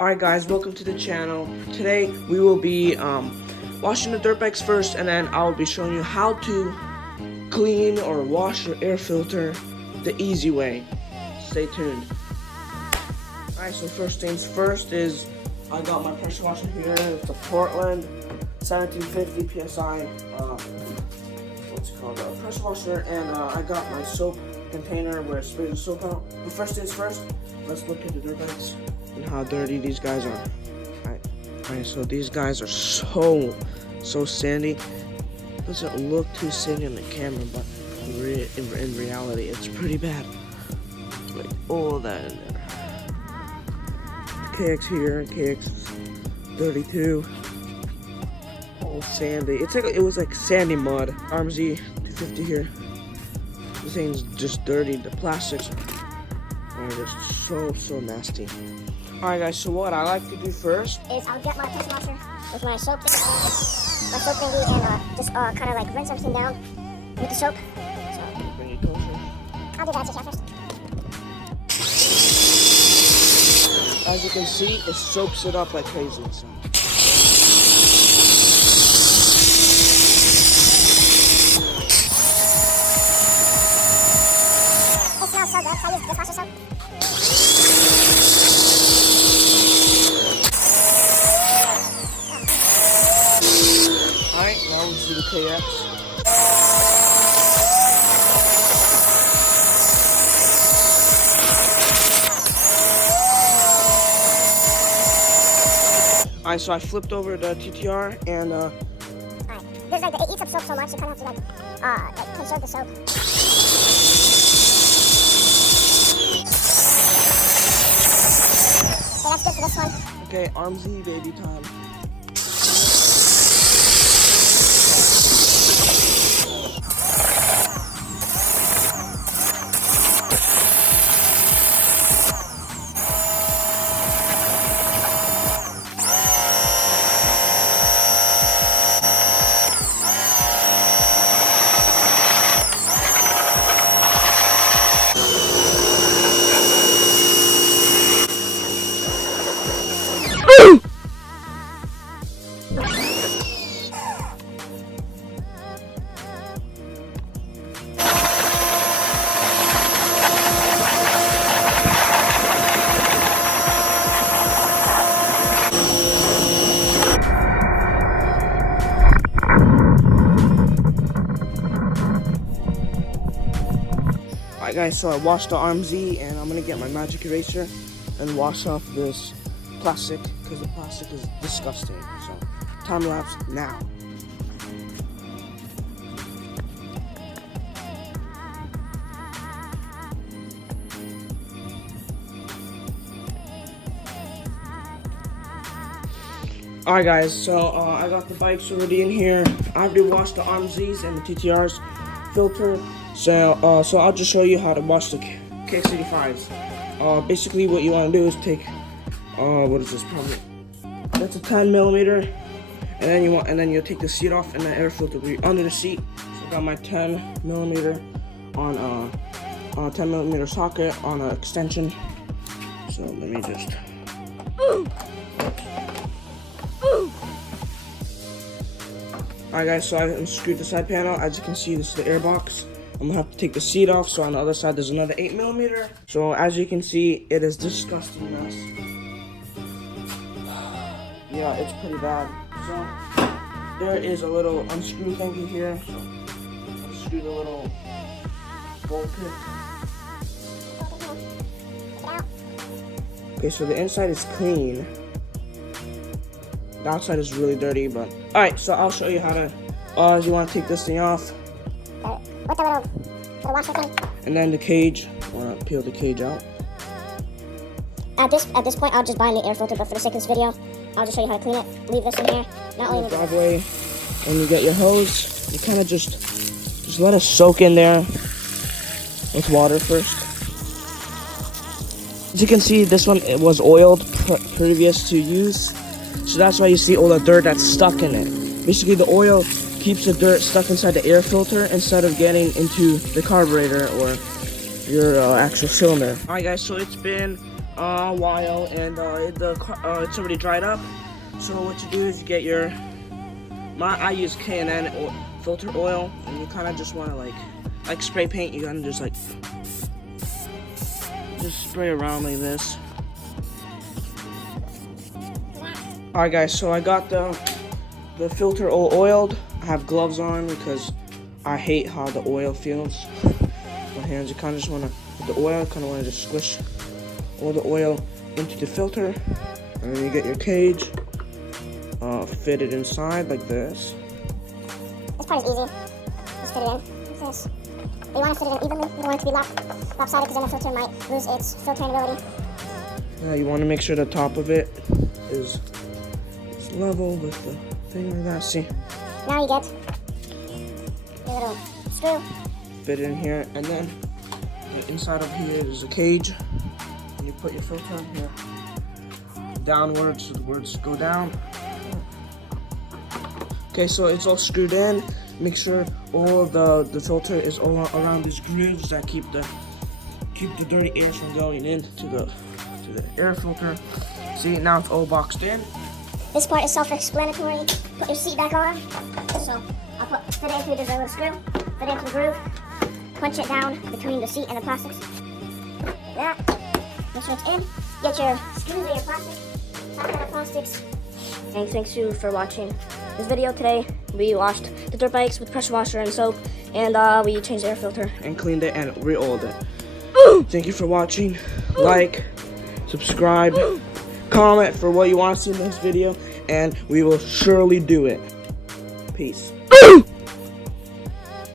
Alright guys, welcome to the channel. Today we will be washing the dirt bikes first, and then I'll be showing you how to clean or wash your air filter the easy way. Stay tuned. Alright, so first things first is I got my pressure washer here. It's a Portland 1750 PSI what's it called, a pressure washer, and I got my soap container where it sprays the soap out. But first things first, let's look at the dirt bikes and how dirty these guys are. Alright, so these guys are so sandy. Doesn't look too sandy on the camera, but in reality it's pretty bad. Like all of that in there. KX here, KX 32. All sandy. It was like sandy mud. RMZ 250 here. This thing's just dirty. The plastics are just so nasty. Alright guys, so what I like to do first is I'll get my pressure washer with my soap thingy and just kind of like rinse everything down with the soap. So bring it closer. I'll do that first. As you can see, it soaks it up like crazy. So. It smells so good, so I use dishwasher soap. Alright, now we'll do the KX. Alright, so I flipped over the TTR and Alright, there's like, it eats up soap so much, you kind of have to like conserve the soap. Okay, that's good for this one. okay, RMZ baby time. Alright guys, so I washed the RMZ and I'm gonna get my magic eraser and wash off this plastic because the plastic is disgusting. So time lapse now. Alright guys, so I got the bikes already in here. I already washed the RMZs and the TTR's filter. So I'll just show you how to wash the KX85s. Basically what you want to do is take what is this, probably that's a 10 millimeter, and then you'll take the seat off and the air filter will be under the seat. So I got my 10 millimeter on a 10 millimeter socket on an extension. So let me just Alright guys, so I unscrewed the side panel. As you can see, this is the air box. I'm gonna have to take the seat off, so on the other side there's another 8 millimeter. So as you can see, it is disgusting mess. Yeah, it's pretty bad. So there is a little unscrew thingy here. So unscrew the little bolt pin. Okay, so the inside is clean. The outside is really dirty, but alright, so I'll show you how to you want to take this thing off. With the little washer thing. And then the cage, want to peel the cage out. At this point, I'll just bind the air filter, but for the sake of this video, I'll just show you how to clean it. Leave this in here. Not only driveway, when you get your hose, you kind of just let it soak in there with water first. As you can see, this one it was oiled previous to use, so that's why you see all the dirt that's stuck in it. Basically, the oil keeps the dirt stuck inside the air filter instead of getting into the carburetor or your actual cylinder. Alright guys, so it's been a while, and it's already dried up. So what you do is you get your, I use K&N filter oil, and you kind of just want to like spray paint. You gotta just spray around like this. Alright guys, so I got the filter all oiled. I have gloves on because I hate how the oil feels. My hands, you kind of just want to, with the oil, kind of want to just squish all the oil into the filter. And then you get your cage, fit it inside like this. This part is easy. Just fit it in like this. You want to fit it in evenly. You don't want it to be lopsided because then the filter might lose its filtering ability. Yeah, you want to make sure the top of it is level with the thing like that. See? Now you get your little screw. Fit it in here, and then inside of here is a cage. And you put your filter in here downwards, so the words go down. Okay, so it's all screwed in. Make sure all the filter is all around these grooves that keep the dirty air from going into the air filter. See, now it's all boxed in. This part is self-explanatory. Put your seat back on. So I'll fit it into this little screw, fit it into the groove, punch it down between the seat and the plastics. Yeah. Make sure it's in. Get your screws and your plastic. Top of the plastics. And thanks you for watching this video today. We washed the dirt bikes with pressure washer and soap, and we changed the air filter and cleaned it and re-oiled it. Thank you for watching. Like, subscribe, comment for what you want to see in this video, and we will surely do it. Peace.